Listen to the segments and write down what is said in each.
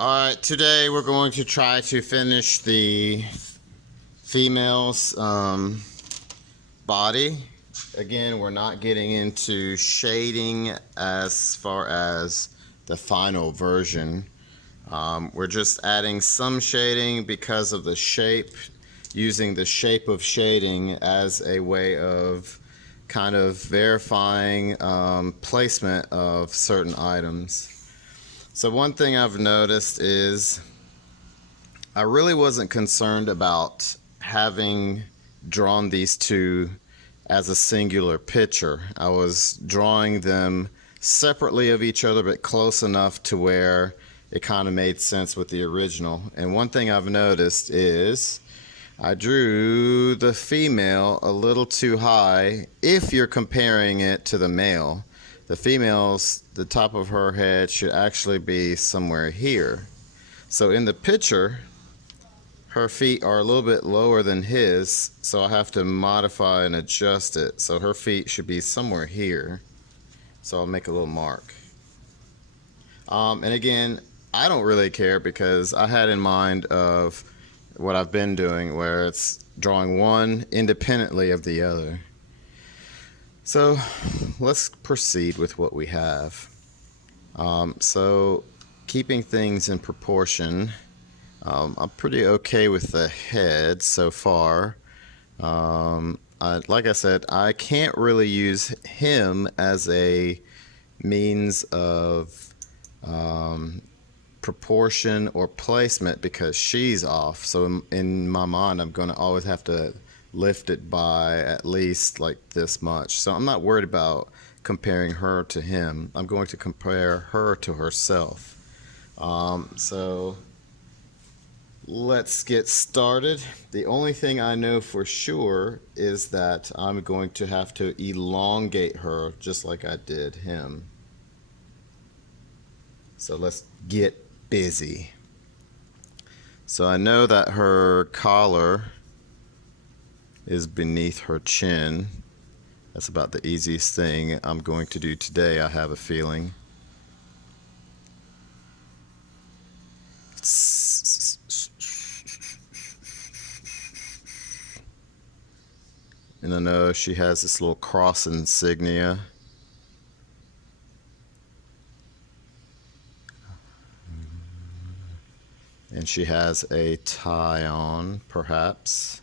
Alright, today we're going to try to finish the female's body. Again, we're not getting into shading as far as the final version. We're just adding some shading because of the shape, using the shape of shading as a way of kind of verifying placement of certain items. So one thing I've noticed is I really wasn't concerned about having drawn these two as a singular picture. I was drawing them separately of each other, but close enough to where it kind of made sense with the original. And one thing I've noticed is I drew the female a little too high if you're comparing it to the male. The female's, the top of her head should actually be somewhere here. So in the picture, her feet are a little bit lower than his, so I have to modify and adjust it. So her feet should be somewhere here. So I'll make a little mark. And again, I don't really care because I had in mind of what I've been doing where it's drawing one independently of the other. So let's proceed with what we have. So keeping things in proportion, I'm pretty okay with the head so far. Like I said, I can't really use him as a means of proportion or placement because she's off. So in my mind, I'm going to always have to lift it by at least like this much. So I'm not worried about comparing her to him. I'm going to compare her to herself. So let's get started. The only thing I know for sure is that I'm going to have to elongate her just like I did him. So let's get busy. So I know that her collar is beneath her chin. That's about the easiest thing I'm going to do today, I have a feeling. And I know she has this little cross insignia. And she has a tie on, perhaps.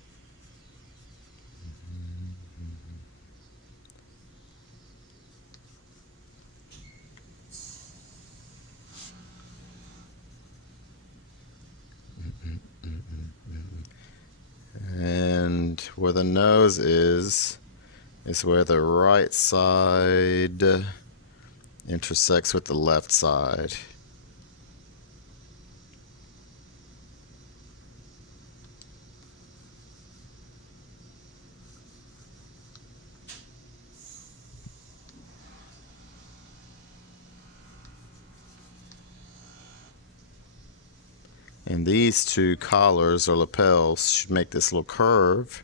And where the nose is where the right side intersects with the left side. And these two collars or lapels should make this little curve.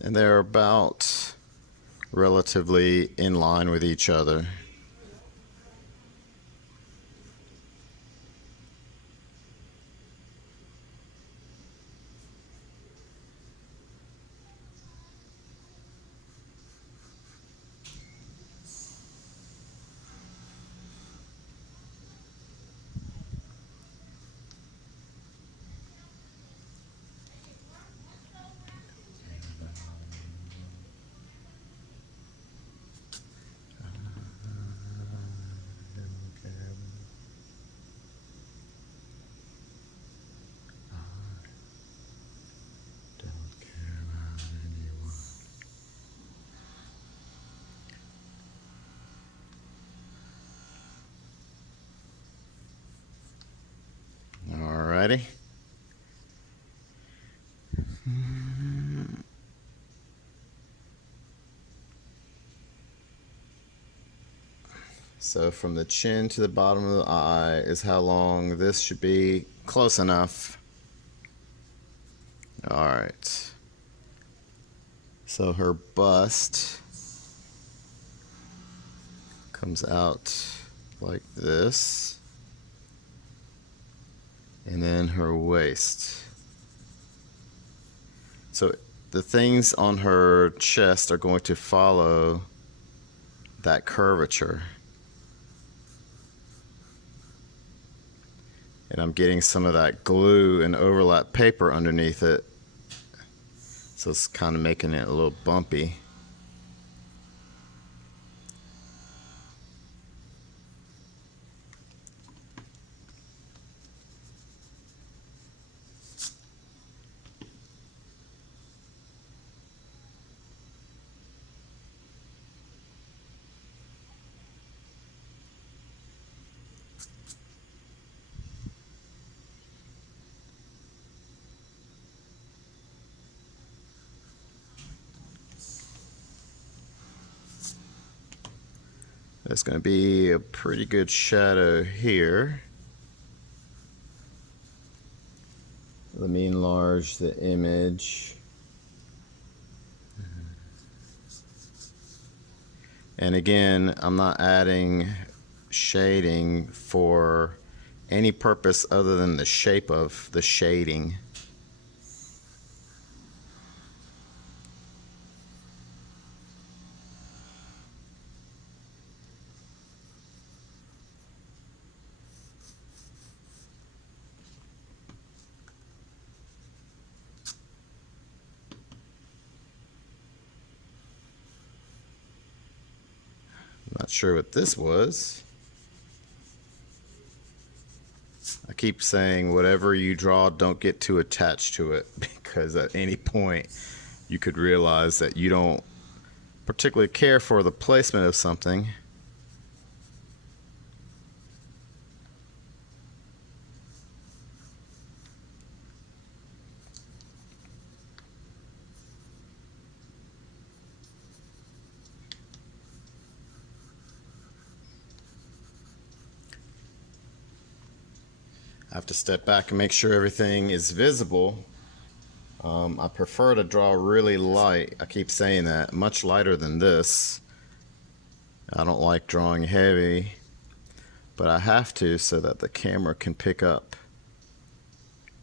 And they're about relatively in line with each other. Alrighty. So from the chin to the bottom of the eye is how long this should be. Close enough. Alright. So her bust comes out like this. and then her waist. So the things on her chest are going to follow that curvature. And I'm getting some of that glue and overlap paper underneath it, so it's kind of making it a little bumpy. There's going to be a pretty good shadow here. Let me enlarge the image. And again, I'm not adding shading for any purpose other than the shape of the shading. Not sure what this was. I keep saying whatever you draw, don't get too attached to it, because at any point you could realize that you don't particularly care for the placement of something. I have to step back and make sure everything is visible. I prefer to draw really light. I keep saying that, much lighter than this. I don't like drawing heavy, but I have to so that the camera can pick up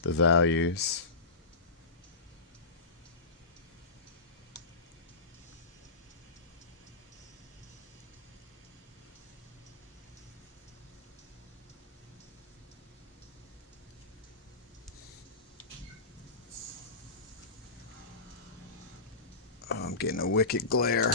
the values. I'm getting a wicked glare.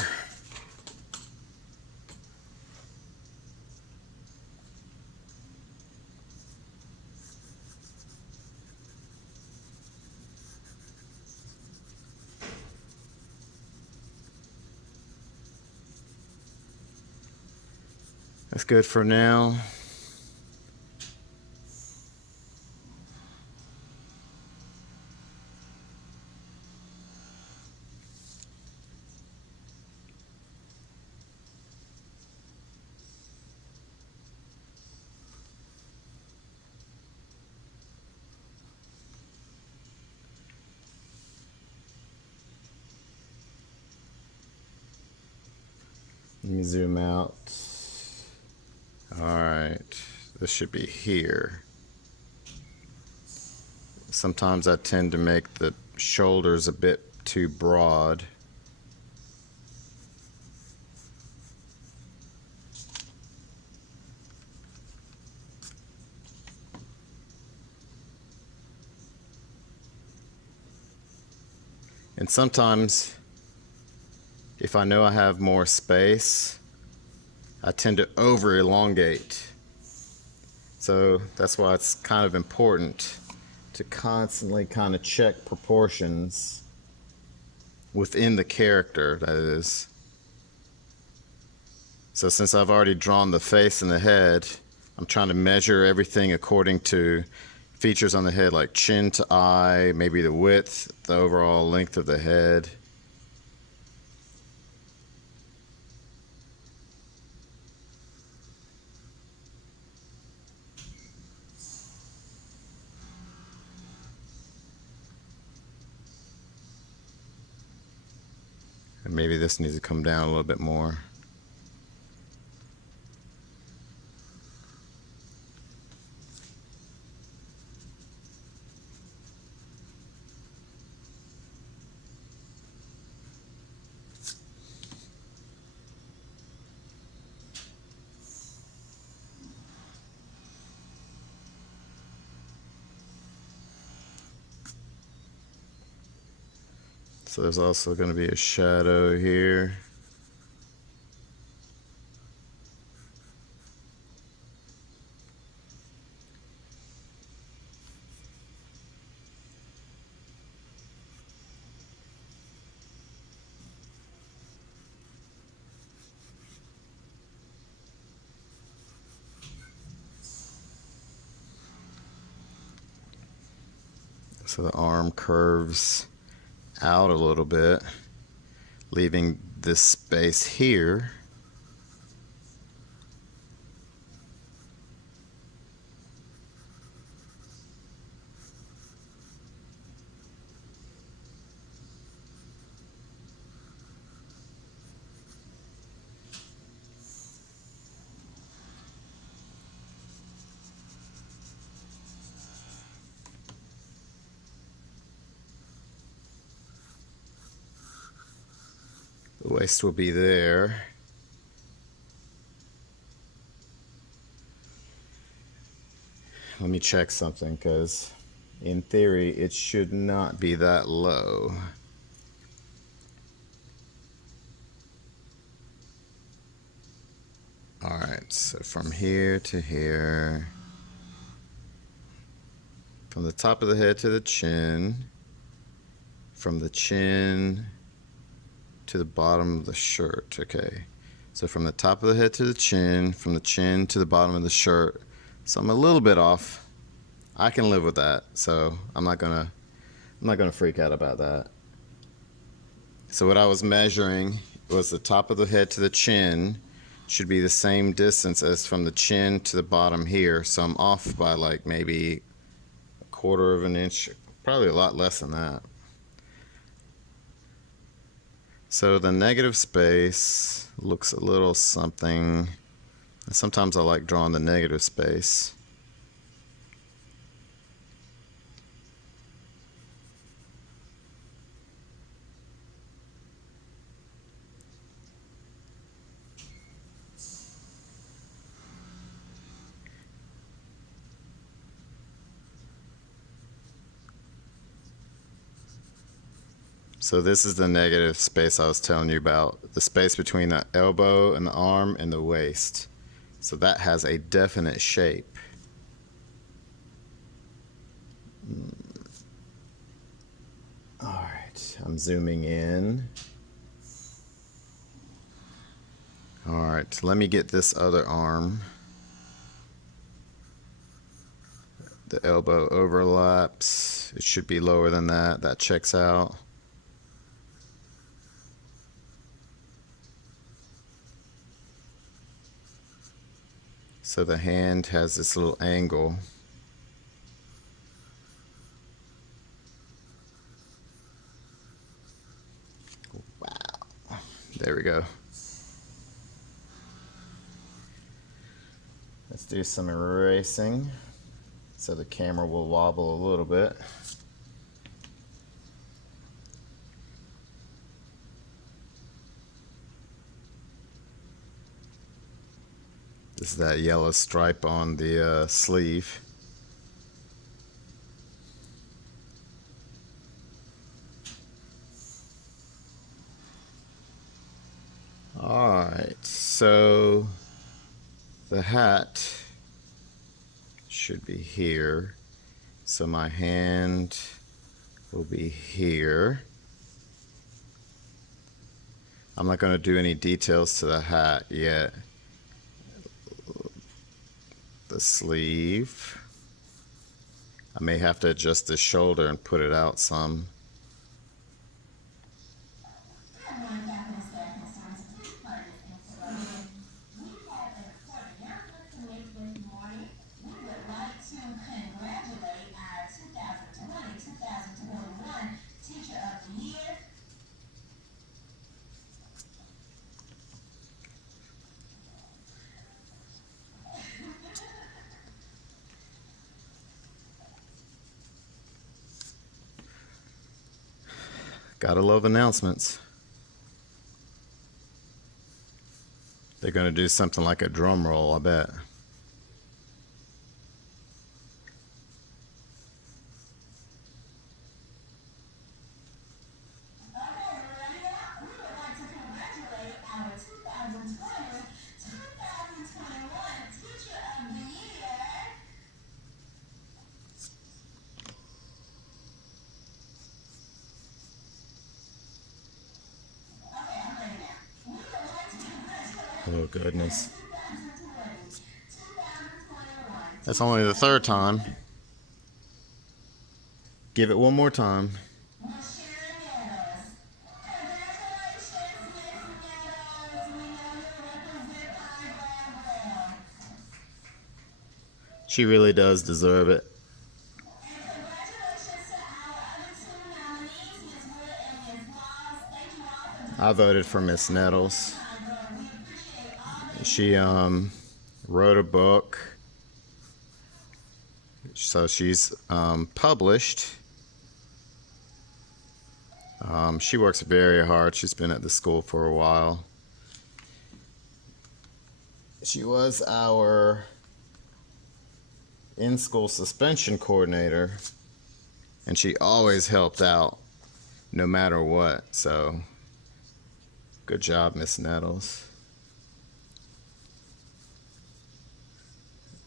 That's good for now. Let me zoom out. All right, this should be here. Sometimes I tend to make the shoulders a bit too broad. And sometimes, if I know I have more space, I tend to over elongate. So that's why it's kind of important to constantly kind of check proportions within the character, that is. So since I've already drawn the face and the head, I'm trying to measure everything according to features on the head, like chin to eye, maybe the width, the overall length of the head. And maybe this needs to come down a little bit more. So there's also going to be a shadow here. So the arm curves out a little bit, leaving this space here. The waist will be there. Let me check something, because in theory it should not be that low. Alright, so from here to here, from the top of the head to the chin, from the chin to the bottom of the shirt. Okay, so from the top of the head to the chin, from the chin to the bottom of the shirt. So I'm a little bit off. I can live with that, so I'm not gonna freak out about that. So what I was measuring was the top of the head to the chin should be the same distance as from the chin to the bottom here. So I'm off by like maybe a quarter of an inch, probably a lot less than that. So the negative space looks a little something. Sometimes I like drawing the negative space. So this is the negative space I was telling you about, the space between the elbow and the arm and the waist. So that has a definite shape. All right, I'm zooming in. All right, let me get this other arm. The elbow overlaps. It should be lower than that. That checks out. So the hand has this little angle. Wow. There we go. Let's do some erasing so the camera will wobble a little bit. This is that yellow stripe on the sleeve. Alright, so the hat should be here. So my hand will be here. I'm not going to do any details to the hat yet. The sleeve. I may have to adjust the shoulder and put it out some. Gotta love announcements. They're gonna do something like a drum roll, I bet. Oh, goodness. That's only the third time. Give it one more time. She really does deserve it. I voted for Miss Nettles. She wrote a book, so she's published. She works very hard. She's been at the school for a while. She was our in-school suspension coordinator, and she always helped out no matter what. So good job, Miss Nettles.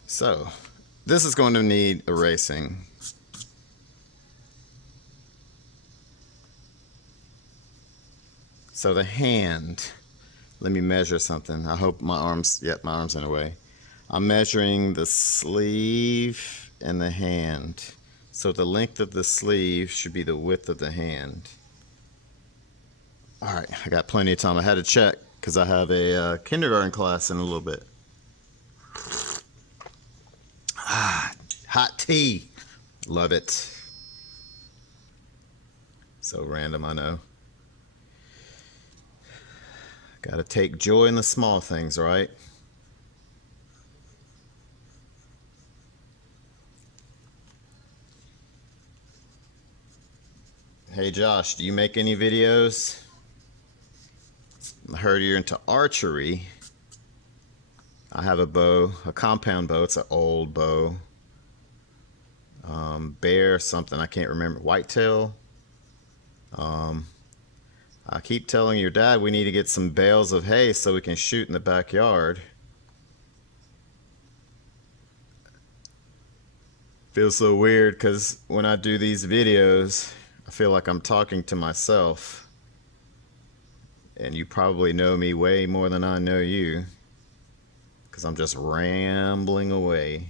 So this is going to need erasing. So the hand, let me measure something. I hope my arm's in the way. I'm measuring the sleeve and the hand. So the length of the sleeve should be the width of the hand. All right, I got plenty of time. I had to check because I have a kindergarten class in a little bit. Hot tea. Love it. So random, I know. Gotta take joy in the small things, right? Hey Josh, do you make any videos? I heard you're into archery. I have a bow, a compound bow. It's an old bow. Bear something, I can't remember. Whitetail. I keep telling your dad we need to get some bales of hay so we can shoot in the backyard. Feels so weird because when I do these videos, I feel like I'm talking to myself. And you probably know me way more than I know you, because I'm just rambling away.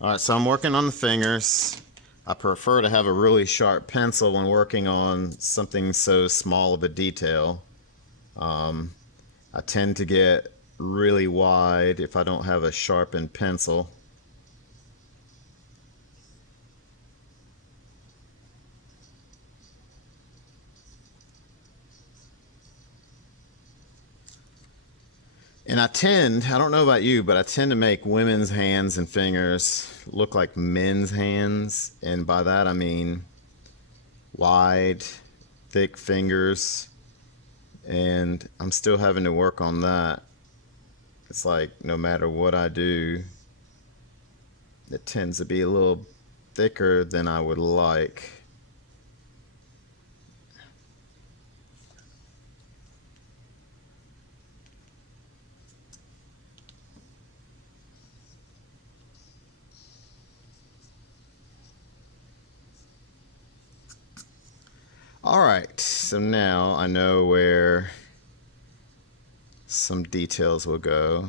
Alright, so I'm working on the fingers. I prefer to have a really sharp pencil when working on something so small of a detail. I tend to get really wide if I don't have a sharpened pencil. And I don't know about you, but I tend to make women's hands and fingers look like men's hands. And by that I mean wide, thick fingers. And I'm still having to work on that. It's like no matter what I do, it tends to be a little thicker than I would like. Alright, so now I know where some details will go.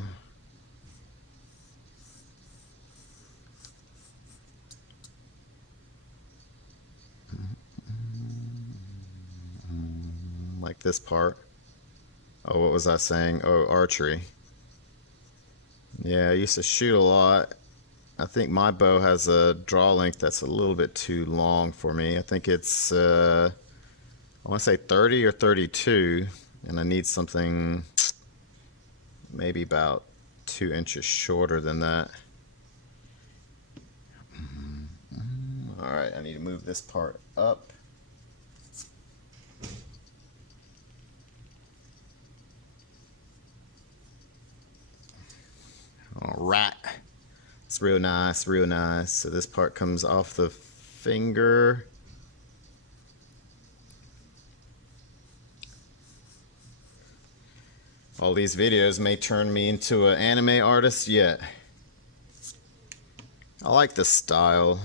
Like this part. Oh, what was I saying? Oh, archery. Yeah, I used to shoot a lot. I think my bow has a draw length that's a little bit too long for me. I think it's, I want to say 30 or 32, and I need something maybe about 2 inches shorter than that. All right, I need to move this part up. All right, it's real nice, real nice. So this part comes off the finger. All these videos may turn me into an anime artist yet. I like the style.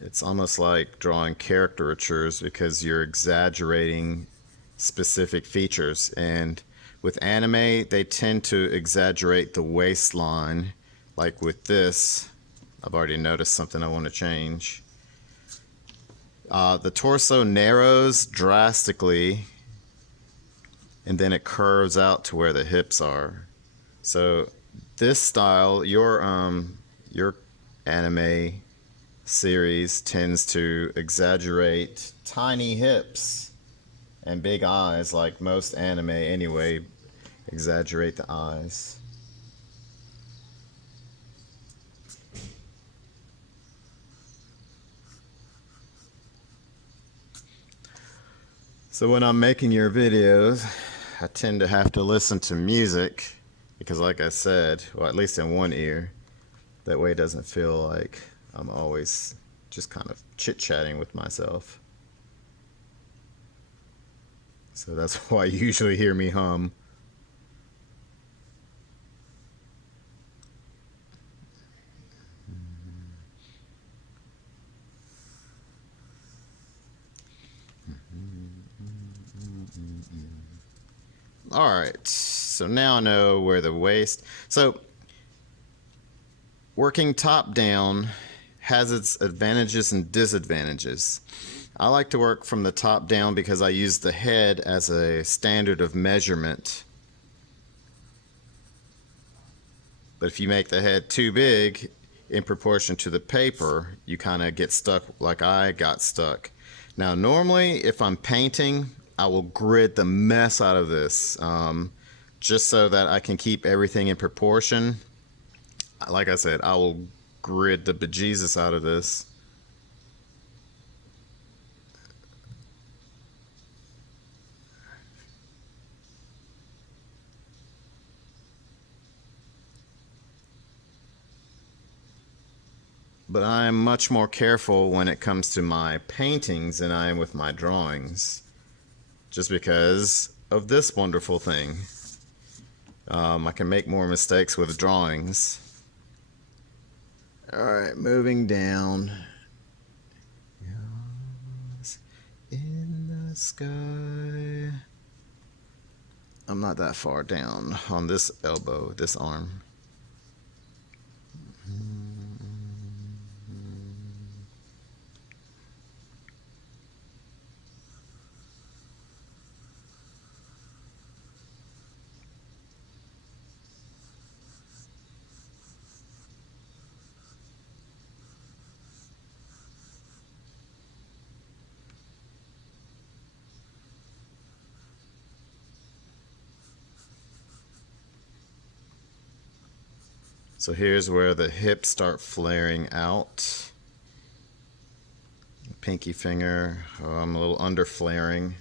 It's almost like drawing caricatures because you're exaggerating specific features. And with anime, they tend to exaggerate the waistline. Like with this, I've already noticed something I want to change. The torso narrows drastically and then it curves out to where the hips are. So this style, your anime series tends to exaggerate tiny hips and big eyes, like most anime anyway, exaggerate the eyes. So when I'm making your videos, I tend to have to listen to music because, like I said, well, at least in one ear, that way it doesn't feel like I'm always just kind of chit-chatting with myself. So that's why you usually hear me hum. All right, so now I know where the waist. So working top down has its advantages and disadvantages. I like to work from the top down because I use the head as a standard of measurement. But if you make the head too big in proportion to the paper, you kind of get stuck like I got stuck. Now, normally, if I'm painting, I will grid the mess out of this just so that I can keep everything in proportion. Like I said, I will grid the bejesus out of this. But I am much more careful when it comes to my paintings than I am with my drawings. Just because of this wonderful thing. I can make more mistakes with drawings. Alright, moving down. In the sky. I'm not that far down on this elbow, this arm. So here's where the hips start flaring out. Pinky finger, oh, I'm a little under flaring.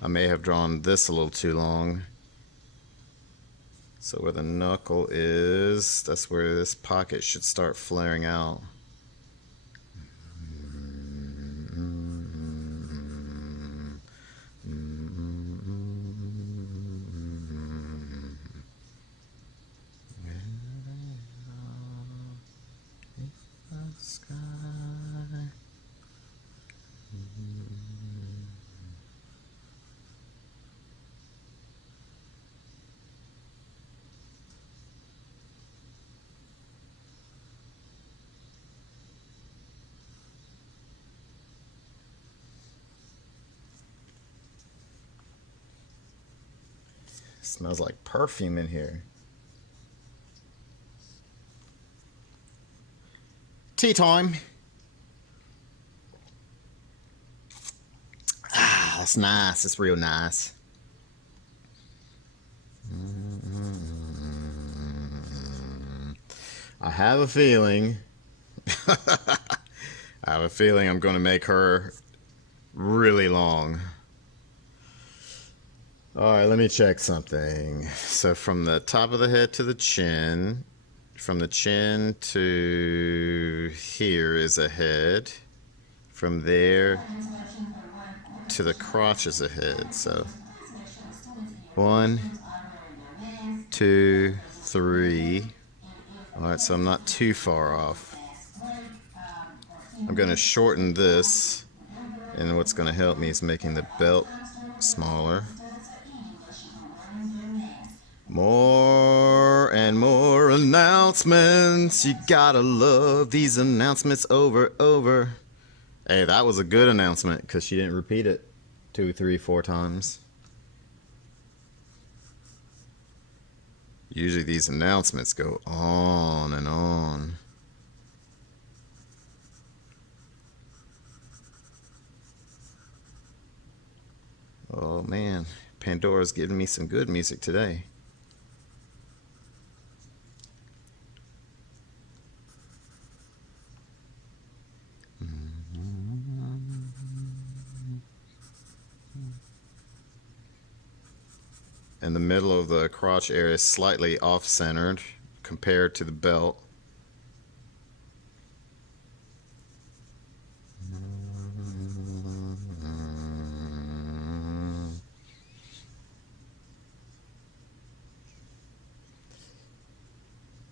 I may have drawn this a little too long. So where the knuckle is, that's where this pocket should start flaring out. Smells like perfume in here. Tea time. Ah, that's nice. It's real nice. I have a feeling. I have a feeling I'm going to make her really long. Alright, let me check something. So from the top of the head to the chin, from the chin to here is a head. From there to the crotch is a head. So 1, 2, 3. Alright, so I'm not too far off. I'm going to shorten this, and what's going to help me is making the belt smaller. More and more announcements. You gotta love these announcements over. Hey, that was a good announcement because she didn't repeat it 2, 3, 4 times. Usually these announcements go on and on. Oh man, Pandora's giving me some good music today. And the middle of the crotch area is slightly off-centered compared to the belt.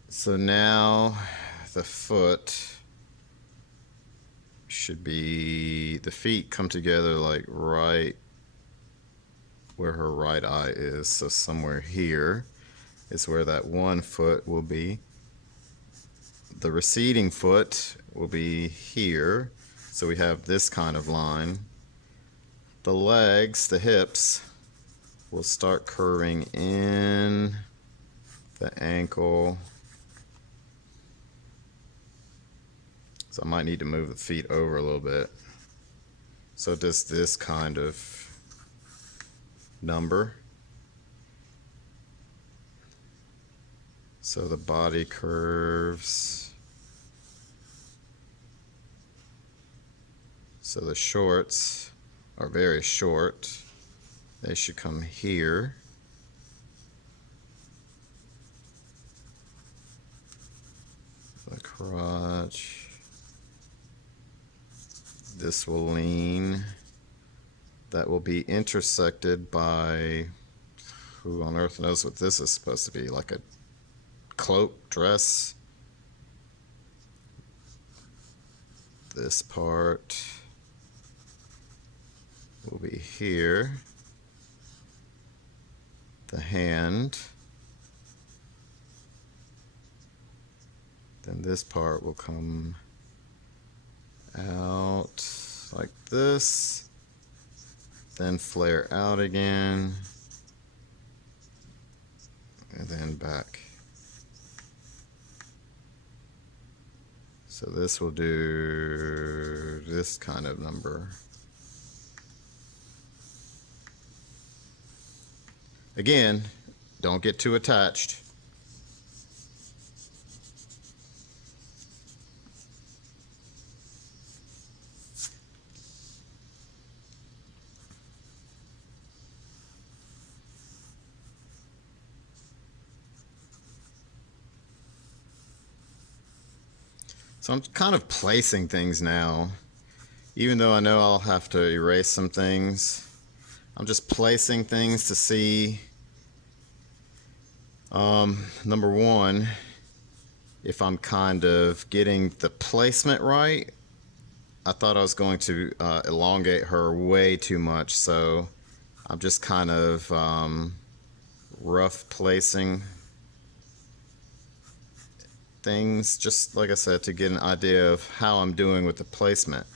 So now the foot should be, the feet come together like right where her right eye is. So somewhere here is where that one foot will be. The receding foot will be here. So we have this kind of line. The legs, the hips, will start curving in, the ankle. So I might need to move the feet over a little bit. So it does this kind of number. So the body curves. So the shorts are very short. They should come here. The crotch. This will lean. That will be intersected by, who on earth knows what this is supposed to be, like a cloak, dress. This part will be here. The hand. Then this part will come out like this, then flare out again, and then back. So this will do this kind of number. Again, don't get too attached. So I'm kind of placing things now, even though I know I'll have to erase some things. I'm just placing things to see, number one, if I'm kind of getting the placement right. I thought I was going to elongate her way too much, so I'm just kind of rough placing things, just like I said, to get an idea of how I'm doing with the placement.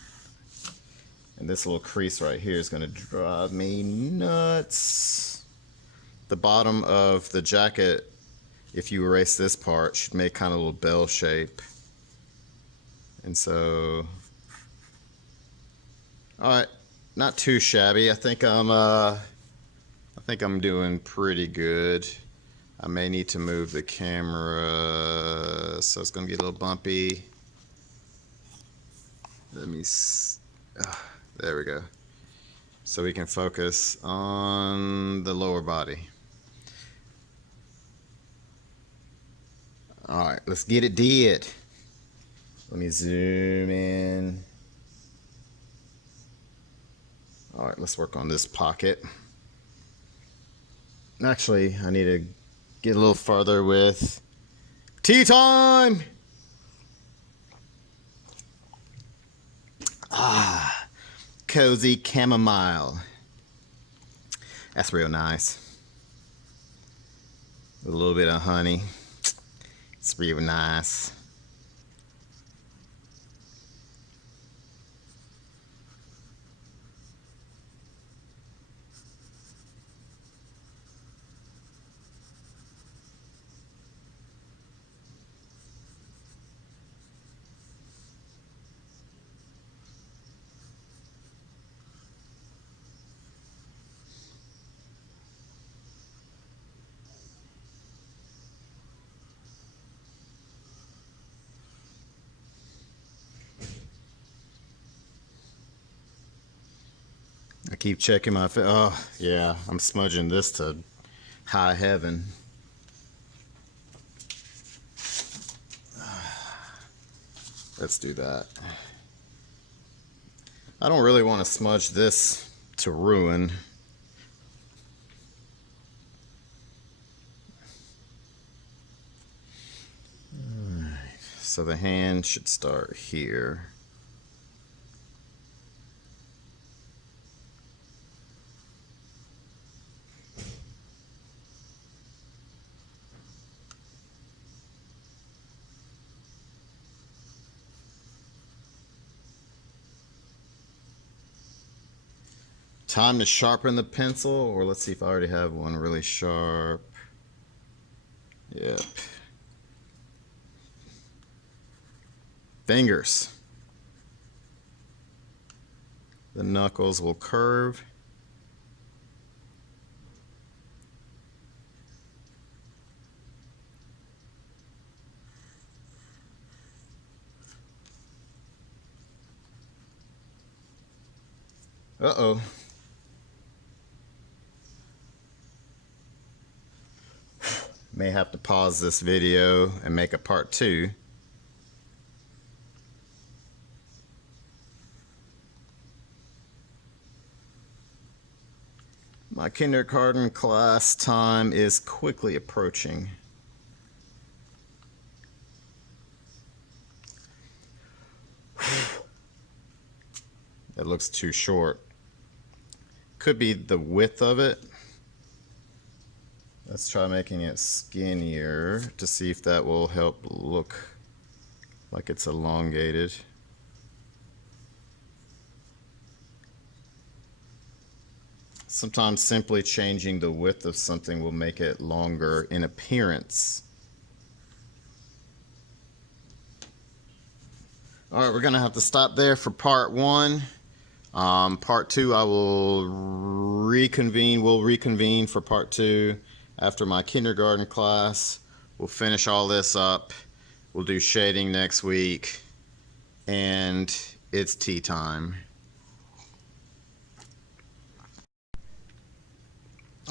And this little crease right here is going to drive me nuts. The bottom of the jacket, if you erase this part, should make kind of a little bell shape. And so, all right, not too shabby. I think I'm doing pretty good. I may need to move the camera, so it's going to get a little bumpy. Let me, there we go. So we can focus on the lower body. All right, let's get it did. Let me zoom in. All right, let's work on this pocket. Actually, I need to get a little farther with tea time. cozy chamomile. That's real nice. With a little bit of honey. It's real nice. I keep checking my face. Oh, yeah, I'm smudging this to high heaven. Let's do that. I don't really want to smudge this to ruin. Alright, so the hand should start here. Time to sharpen the pencil, or let's see if I already have one really sharp. Yep. Fingers. The knuckles will curve. Uh-oh. May have to pause this video and make a part 2. My kindergarten class time is quickly approaching. That looks too short. Could be the width of it. Let's try making it skinnier to see if that will help look like it's elongated. Sometimes simply changing the width of something will make it longer in appearance. All right, we're gonna have to stop there for part 1. Part 2, I will reconvene. We'll reconvene for part 2 after my kindergarten class. We'll finish all this up. We'll do shading next week, and it's tea time.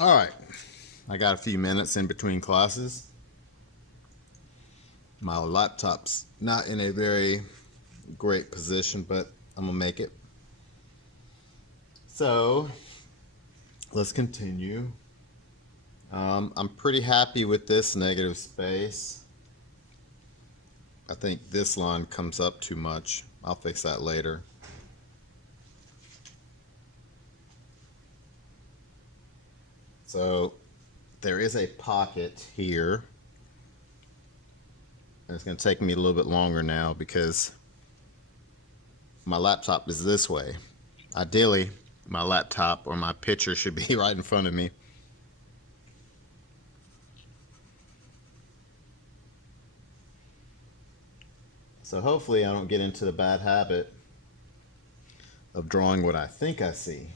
All right, I got a few minutes in between classes. My laptop's not in a very great position, but I'm gonna make it. So let's continue. I'm pretty happy with this negative space. I think this line comes up too much. I'll fix that later. So there is a pocket here. And it's going to take me a little bit longer now because my laptop is this way. Ideally, my laptop or my picture should be right in front of me. So hopefully I don't get into the bad habit of drawing what I think I see.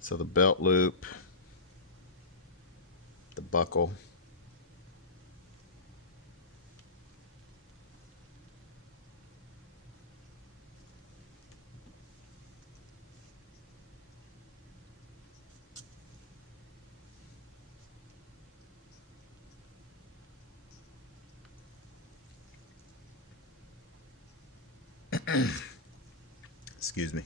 So the belt loop, the buckle, excuse me.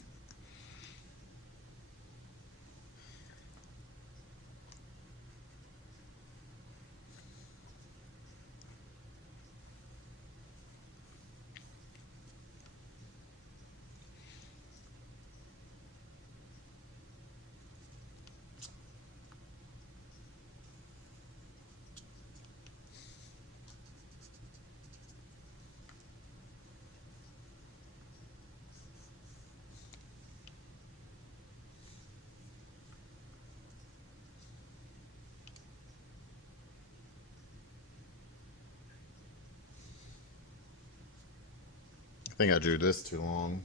I think I drew this too long.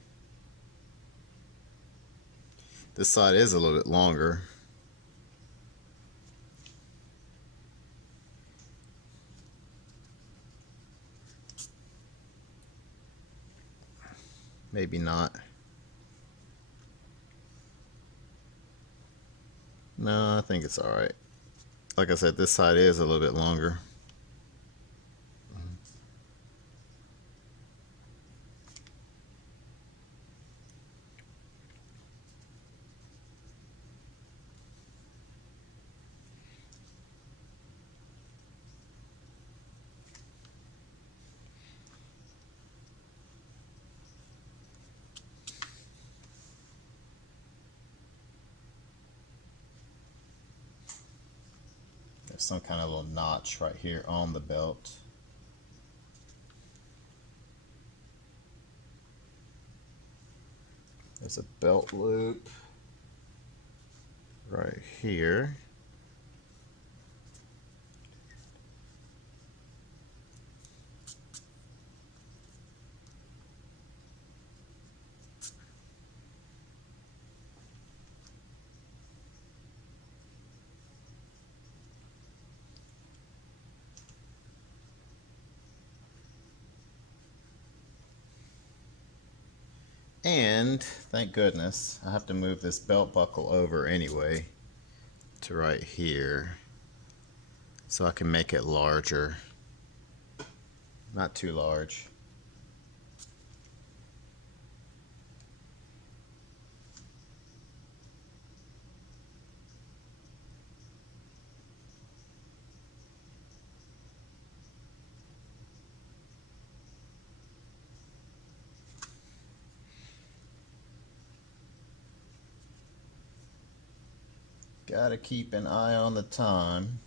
This side is a little bit longer. Maybe not. No, I think it's all right. Like I said, this side is a little bit longer. There's some kind of little notch right here on the belt. There's a belt loop right here. And thank goodness, I have to move this belt buckle over anyway to right here so I can make it larger. Not too large. Gotta keep an eye on the time.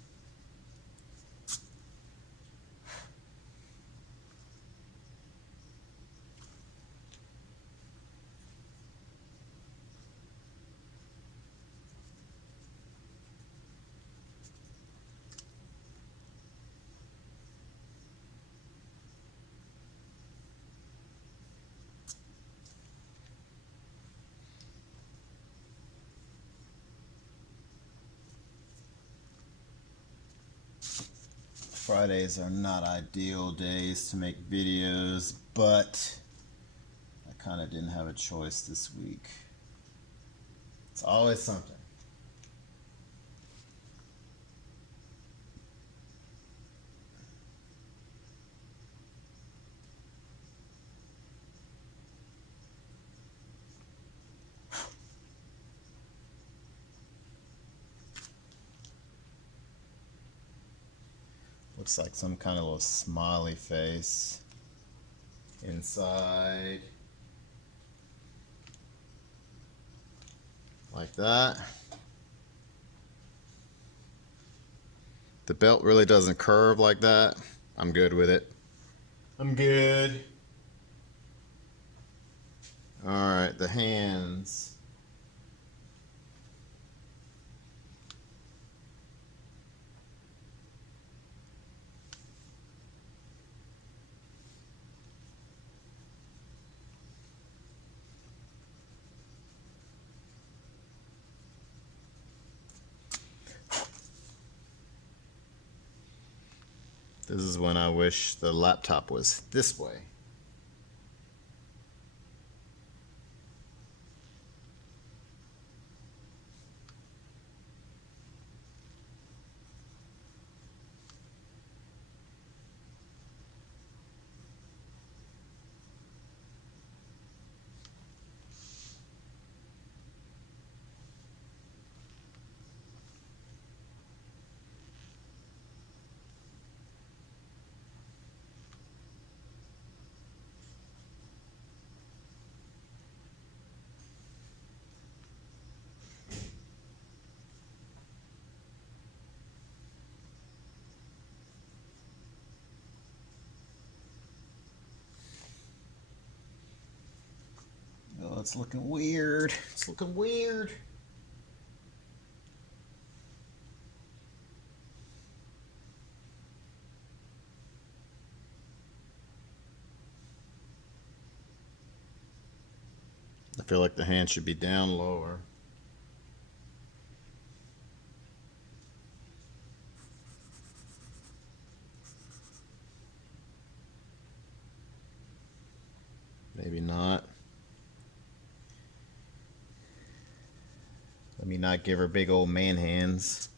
Fridays are not ideal days to make videos, but I kind of didn't have a choice this week. It's always something. Looks like some kind of little smiley face inside. Like that. The belt really doesn't curve like that. I'm good with it. I'm good. Alright, the hands. This is when I wish the laptop was this way. Oh, it's looking weird. It's looking weird. feel like the hand should be down lower. Maybe not. Let me not give her big old man hands.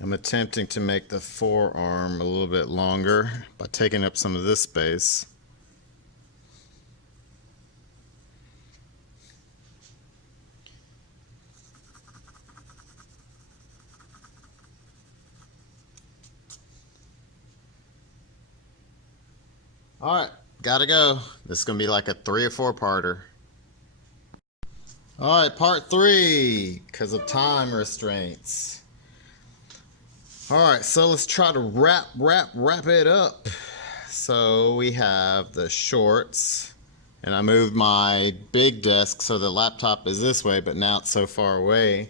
I'm attempting to make the forearm a little bit longer by taking up some of this space. All right, gotta go. This is gonna be like a 3 or 4 parter. All right, part 3, because of time restraints. All right, so let's try to wrap it up. So we have the shorts, and I moved my big desk so the laptop is this way, but now it's so far away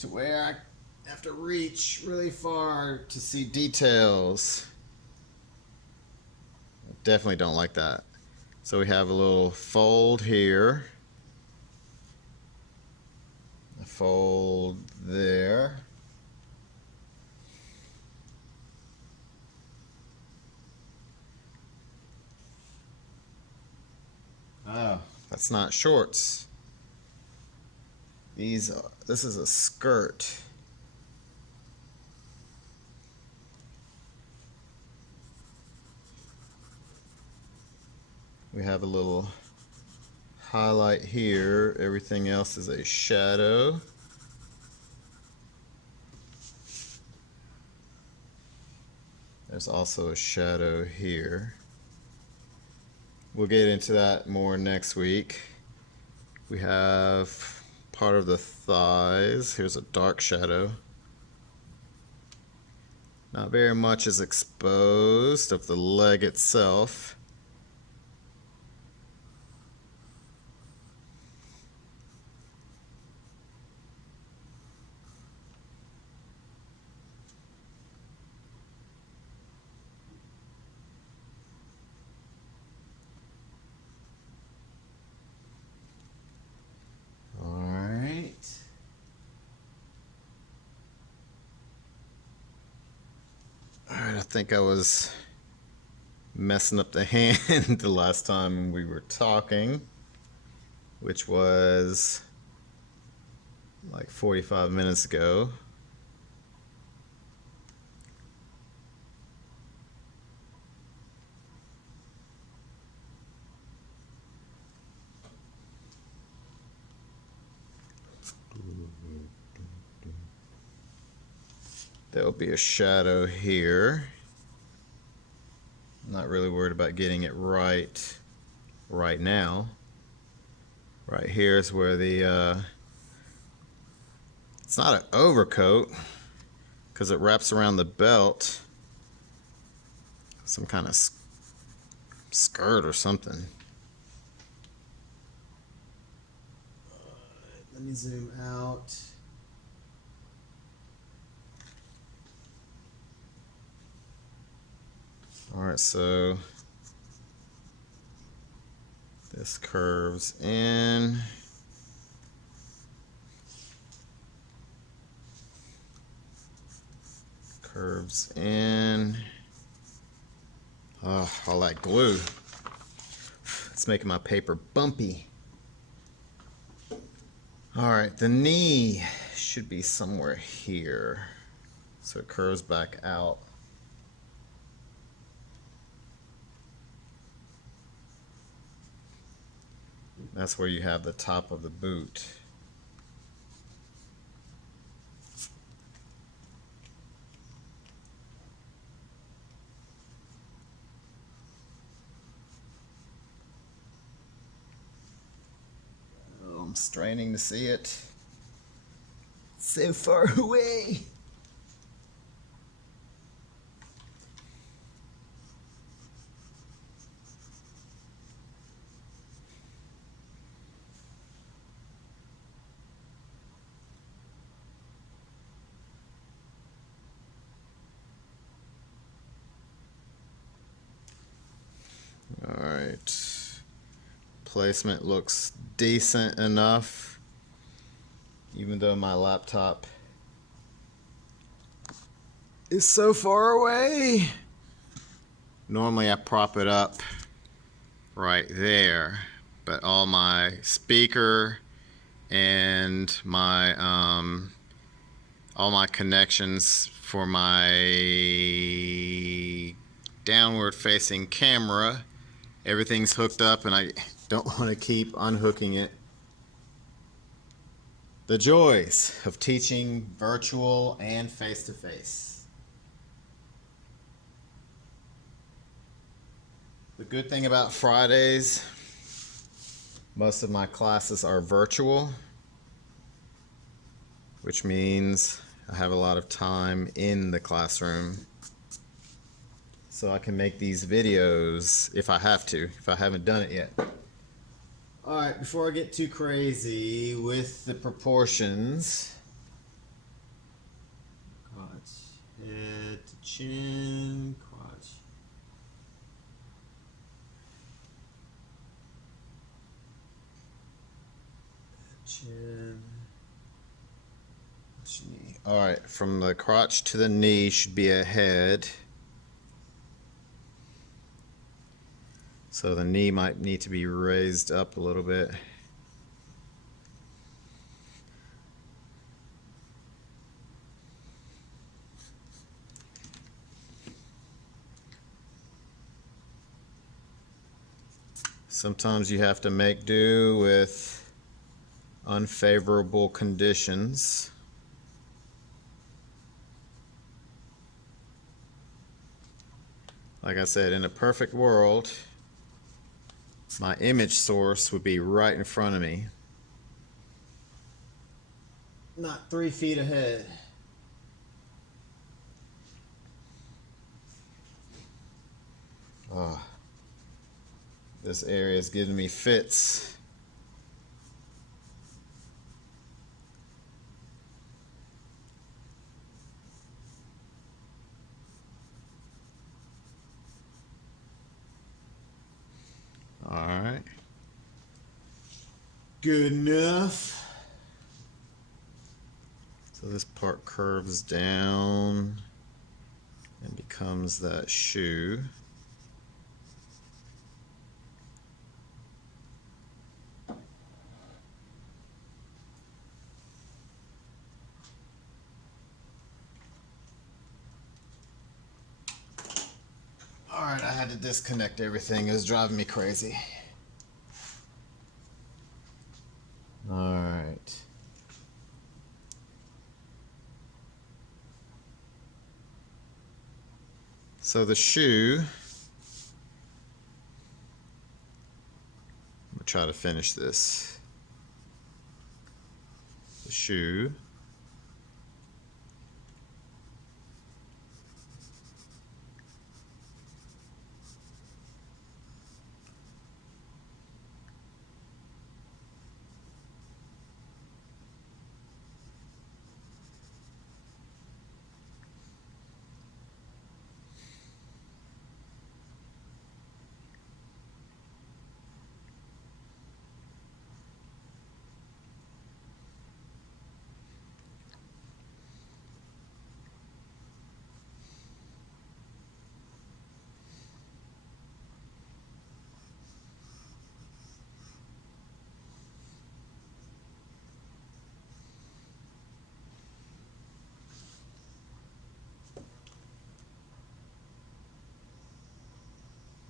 to where I have to reach really far to see details. Definitely don't like that. So we have a little fold here, a fold there. Oh, that's not shorts. This is a skirt. We have a little highlight here. Everything else is a shadow. There's also a shadow here. We'll get into that more next week. We have part of the thighs. Here's a dark shadow. Not very much is exposed of the leg itself. I think I was messing up the hand the last time we were talking, which was like 45 minutes ago. There'll be a shadow here. I'm not really worried about getting it right now. Right here is where the it's not an overcoat because it wraps around the belt. Some kind of skirt or something. Let me zoom out. All right, so this curves in. Curves in. Oh, all that glue. It's making my paper bumpy. All right, the knee should be somewhere here. So it curves back out. That's where you have the top of the boot. Oh, I'm straining to see it. It's so far away. All right, placement looks decent enough, even though my laptop is so far away. Normally I prop it up right there, but all my speaker and my all my connections for my downward facing camera, everything's hooked up and I don't want to keep unhooking it. The joys of teaching virtual and face-to-face. The good thing about Fridays, most of my classes are virtual, which means I have a lot of time in the classroom. So I can make these videos if I have to, if I haven't done it yet. All right, before I get too crazy with the proportions, crotch, head to chin, crotch. Chin. Knee. All right, from the crotch to the knee should be a head. So the knee might need to be raised up a little bit. Sometimes you have to make do with unfavorable conditions. Like I said, in a perfect world, my image source would be right in front of me, not 3 feet ahead. Oh, this area is giving me fits. All right. Good enough. So this part curves down and becomes that shoe. All right, I had to disconnect everything. It was driving me crazy. All right. So the shoe, I'm gonna try to finish this. The shoe.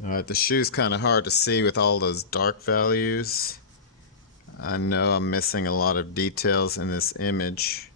Alright, the shoe's kind of hard to see with all those dark values. I know I'm missing a lot of details in this image.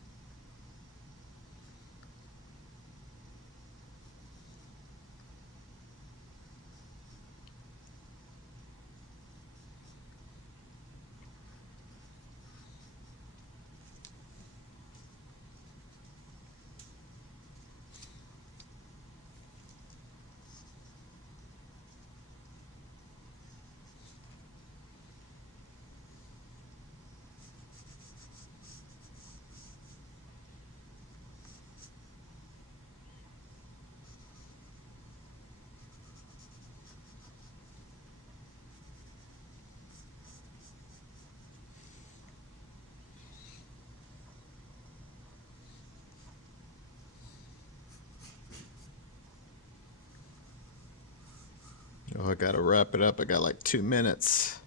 Oh, I gotta wrap it up. I got like 2 minutes.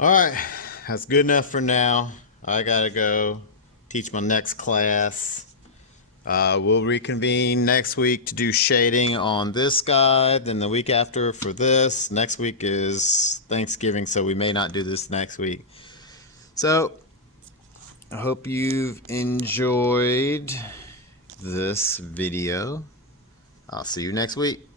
Alright, that's good enough for now. I gotta go teach my next class. We'll reconvene next week to do shading on this guy, then the week after for this. Next week is Thanksgiving, so we may not do this next week. So, I hope you've enjoyed this video. I'll see you next week.